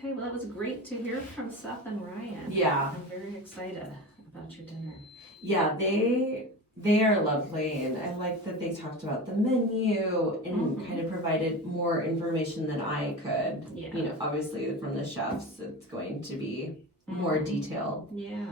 Okay, well, it was great to hear from Seth and Ryan. Yeah. I'm very excited about your dinner. Yeah, they are lovely, and I like that they talked about the menu and kind of provided more information than I could. Yeah. You know, obviously from the chefs, it's going to be more detailed. Yeah.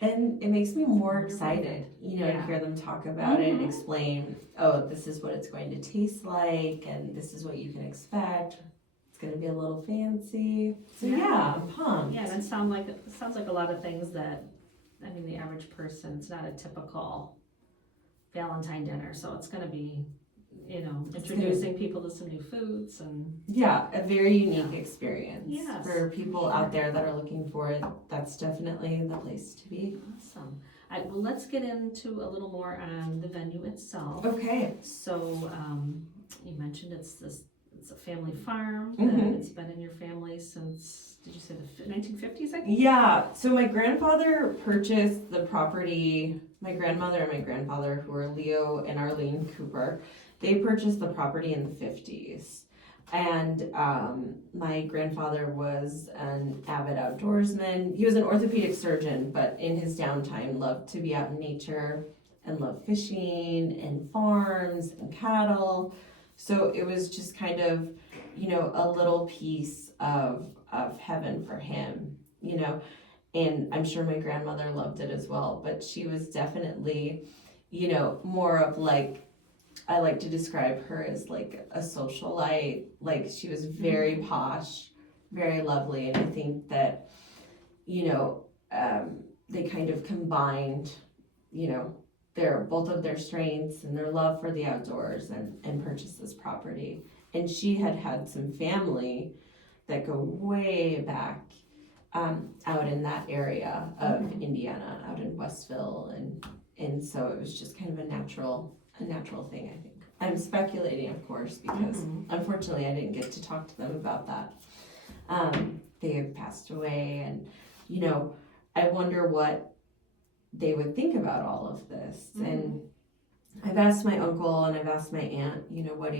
And it makes me more excited, you know, to Yeah. hear them talk about it and explain, oh, this is what it's going to taste like, and this is what you can expect. It's going to be a little fancy. So yeah, I'm pumped. Yeah, and it sounds like a lot of things that, I mean, the average person, it's not a typical Valentine dinner, so it's gonna be, you know, introducing people to some new foods and. Yeah, a very unique experience. Yes, for people out there that are looking for it. That's definitely the place to be. Awesome. All right, well, let's get into a little more on the venue itself. Okay. So, you mentioned it's a family farm, it's been in your family since, did you say the 1950s, I think? Yeah, so my grandfather purchased the property, my grandmother and my grandfather, who are Leo and Arlene Cooper, they purchased the property in the 50s. And my grandfather was an avid outdoorsman. He was an orthopedic surgeon, but in his downtime loved to be out in nature and loved fishing and farms and cattle. So it was just kind of, you know, a little piece of heaven for him, you know. And I'm sure my grandmother loved it as well, but she was definitely, you know, more of like, I like to describe her as like a socialite. Like she was very posh, very lovely, and I think that, you know, they kind of combined, you know, both of their strengths and their love for the outdoors and purchased this property. And she had some family that go way back out in that area of Indiana, out in Westville, and so it was just kind of a natural thing, I think. I'm speculating, of course, because unfortunately I didn't get to talk to them about that. They have passed away, and you know, I wonder what they would think about all of this. And I've asked my uncle and I've asked my aunt, you know, what do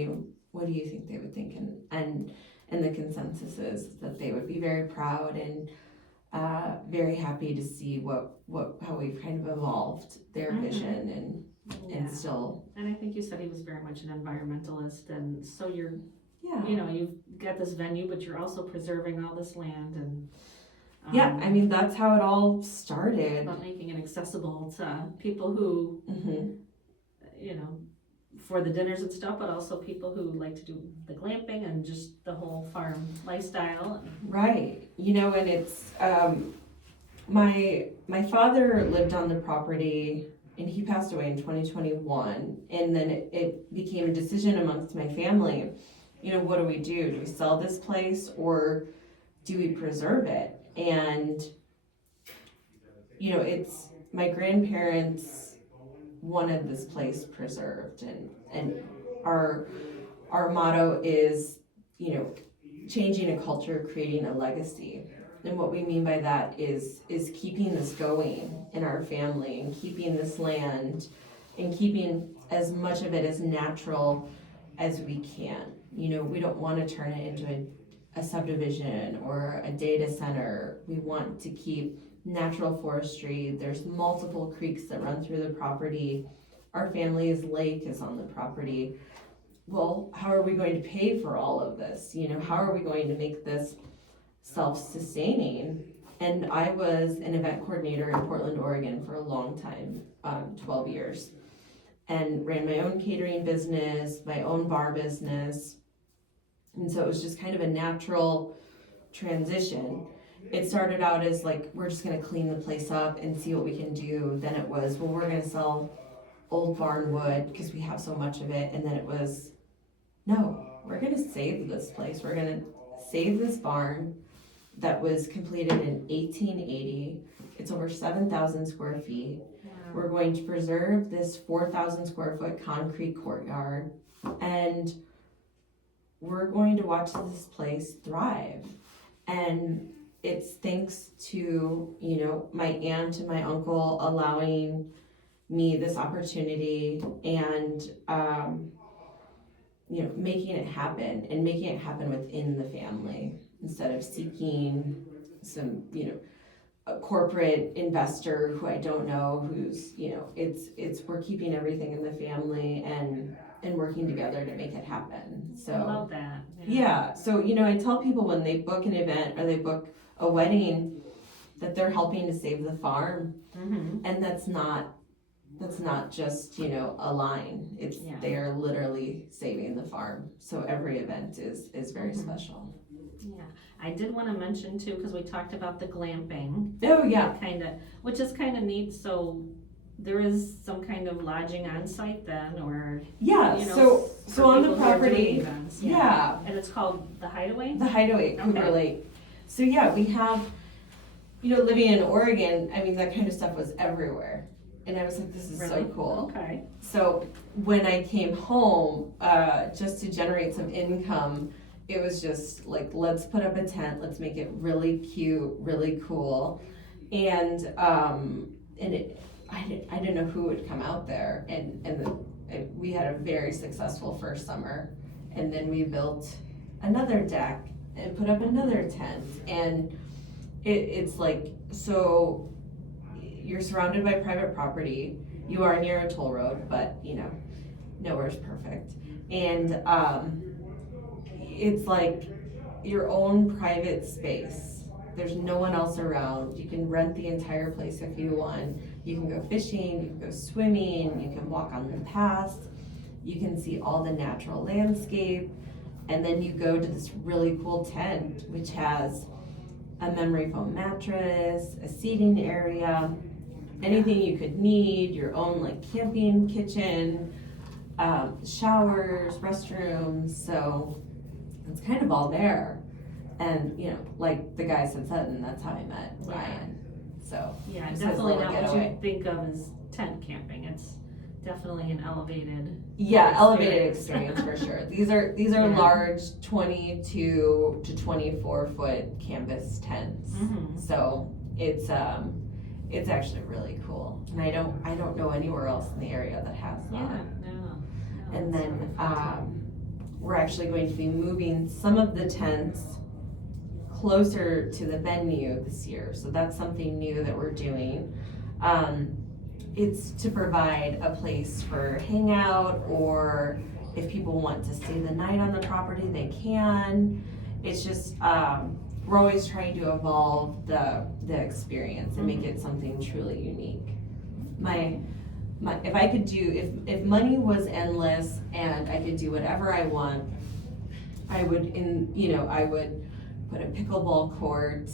you think they would think? And the consensus is that they would be very proud and very happy to see how we've kind of evolved their vision and still. And I think you said he was very much an environmentalist, and so you know, you've got this venue, but you're also preserving all this land and. Yeah, I mean, that's how it all started. About making it accessible to people who, you know, for the dinners and stuff, but also people who like to do the glamping and just the whole farm lifestyle. Right. You know, and it's, my father lived on the property and he passed away in 2021. And then it became a decision amongst my family, you know, what do we do? Do we sell this place or do we preserve it? And, you know, it's, my grandparents wanted this place preserved, and our motto is, you know, changing a culture, creating a legacy. And what we mean by that is keeping this going in our family and keeping this land and keeping as much of it as natural as we can. You know, we don't want to turn it into a subdivision or a data center. We want to keep natural forestry. There's multiple creeks that run through the property. Our family's lake is on the property. Well, how are we going to pay for all of this? You know, how are we going to make this self-sustaining? And I was an event coordinator in Portland, Oregon for a long time, 12 years, and ran my own catering business, my own bar business. And so it was just kind of a natural transition. It started out as like, we're just gonna clean the place up and see what we can do. Then it was, well, we're gonna sell old barn wood because we have so much of it. And then it was, no, we're gonna save this place. We're gonna save this barn that was completed in 1880. It's over 7,000 square feet. Wow. We're going to preserve this 4,000 square foot concrete courtyard, and we're going to watch this place thrive. And it's thanks to, you know, my aunt and my uncle allowing me this opportunity and, you know, making it happen and making it happen within the family. instead of seeking some, a corporate investor who I don't know, who's, it's we're keeping everything in the family and working together to make it happen. So I love that. yeah. So, I tell people when they book an event or they book a wedding that they're helping to save the farm. Mm-hmm. And that's not just, a line. It's Yeah. they are literally saving the farm. So every event is very special. Yeah, I did want to mention too, because we talked about the glamping. Oh yeah. Which is kind of neat. So there is some kind of lodging on site then, or Yeah. So on the property, events, yeah. And it's called the Hideaway. The Hideaway at Cooper Okay. Lake. So yeah, we have, living in Oregon, I mean, that kind of stuff was everywhere. And I was like, this is Really? so cool. Okay. So when I came home, just to generate some income, it was just like, let's put up a tent, let's make it really cute, really cool. And I didn't know who would come out there. And we had a very successful first summer. And then we built another deck and put up another tent. And it's like, so you're surrounded by private property. You are near a toll road, but nowhere's perfect. And it's like your own private space. There's no one else around. You can rent the entire place if you want. You can go fishing, you can go swimming, you can walk on the paths, you can see all the natural landscape. And then you go to this really cool tent, which has a memory foam mattress, a seating area, anything you could need, your own like camping kitchen, showers, restrooms. So it's kind of all there. And like the guy said Sutton, that's how I met Ryan. So Yeah, just definitely as a not little what you getaway. think of as tent camping. It's definitely an elevated. Elevated experience for sure. These are Yeah. large 22 to 24 foot canvas tents. Mm-hmm. So it's actually really cool. And I don't know anywhere else in the area that has that. Yeah, no. And then we're actually going to be moving some of the tents closer to the venue this year. So that's something new that we're doing. It's to provide a place for hangout, or if people want to stay the night on the property, they can. It's just, we're always trying to evolve the experience and make it something truly unique. If I could do, if money was endless and I could do whatever I want, I would put a pickleball court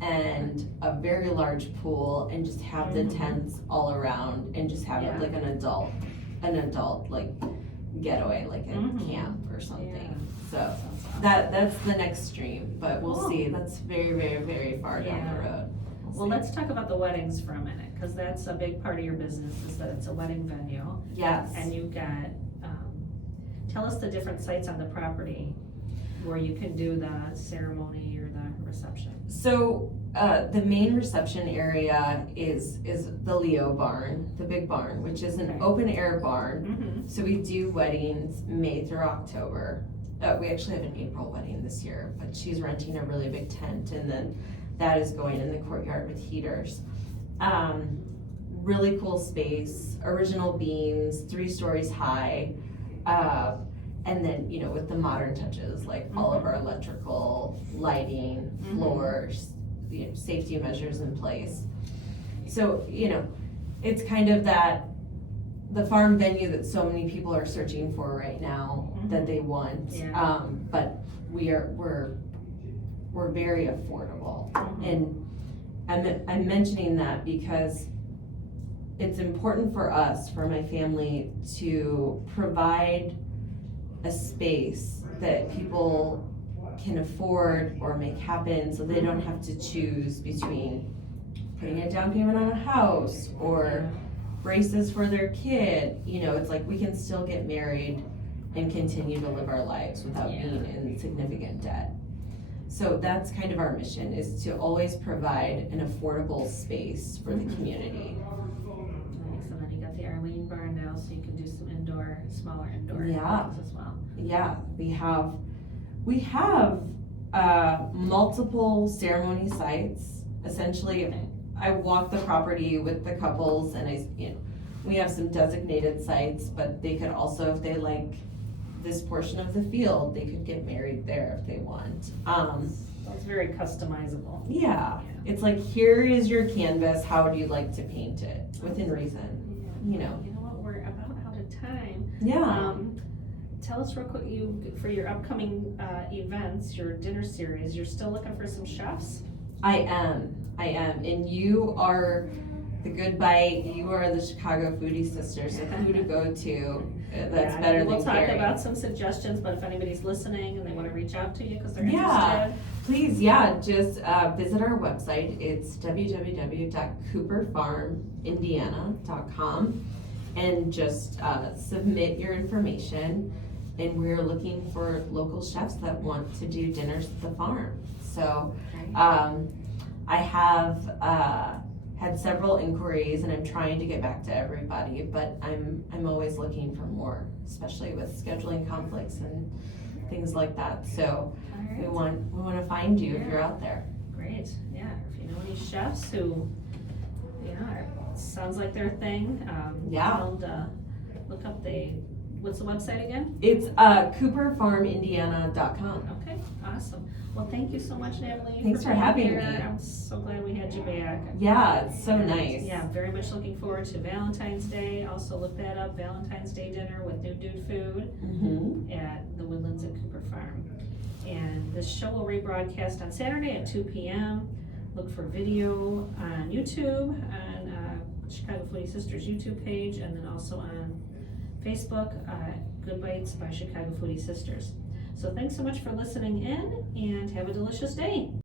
and a very large pool and just have the tents all around and just have it like an adult like getaway, like a camp or something. So that's the next stream, but we'll see. That's very, very, very far down the road. Well, let's talk about the weddings for a minute, because that's a big part of your business, is that it's a wedding venue. Yes. And you've got, tell us the different sites on the property where you can do the ceremony or the reception. So the main reception area is the Leo barn, the big barn, which is an open air barn. Mm-hmm. So we do weddings May through October. We actually have an April wedding this year, but she's renting a really big tent, and then that is going in the courtyard with heaters. Really cool space, original beams, 3 stories high. And then, with the modern touches, like all of our electrical, lighting, floors, safety measures in place. So, it's kind of the farm venue that so many people are searching for right now that they want. Yeah. But we're very affordable. And I'm mentioning that because it's important for us, for my family, to provide a space that people can afford or make happen, so they don't have to choose between putting a down payment on a house or braces for their kid. It's like we can still get married and continue to live our lives without being in significant debt. So that's kind of our mission, is to always provide an affordable space for the community. Nice. And then you got the Arlene barn now, so you can do some smaller indoor Yeah. things as well. Yeah, we have multiple ceremony sites. Essentially, I walk the property with the couples, and we have some designated sites, but they could also, if they like this portion of the field, they could get married there if they want. It's very customizable. Yeah, it's like, here is your canvas, how would you like to paint it, within reason, you know. You know what, we're about out of time. Yeah. Tell us real quick, for your upcoming events, your dinner series, you're still looking for some chefs? I am, and you are the Good Bite, you are the Chicago Foodie Sisters, so who to go to, that's better than We'll talk Carrie. about some suggestions, but if anybody's listening and they wanna reach out to you, cause they're Yeah. interested. Please, just visit our website. It's www.cooperfarmindiana.com, and just submit your information. And we're looking for local chefs that want to do dinners at the farm. So I have had several inquiries, and I'm trying to get back to everybody, but I'm always looking for more, especially with scheduling conflicts and things like that. So we want to find you if you're out there. Great, yeah, if you know any chefs who, sounds like their thing, look up what's the website again? It's cooperfarmindiana.com. Okay, awesome. Well, thank you so much, Natalie. Thanks for being having here. me. I'm so glad we had you back. Yeah, it's so And, nice. Yeah, very much looking forward to Valentine's Day. Also look that up, Valentine's Day dinner with Nude Dude Food at the Woodlands at Cooper Farm. And this show will rebroadcast on Saturday at 2 p.m. Look for video on YouTube, on Chicago Foodie Sisters YouTube page, and then also on Facebook, Good Bites by Chicago Foodie Sisters. So thanks so much for listening in, and have a delicious day.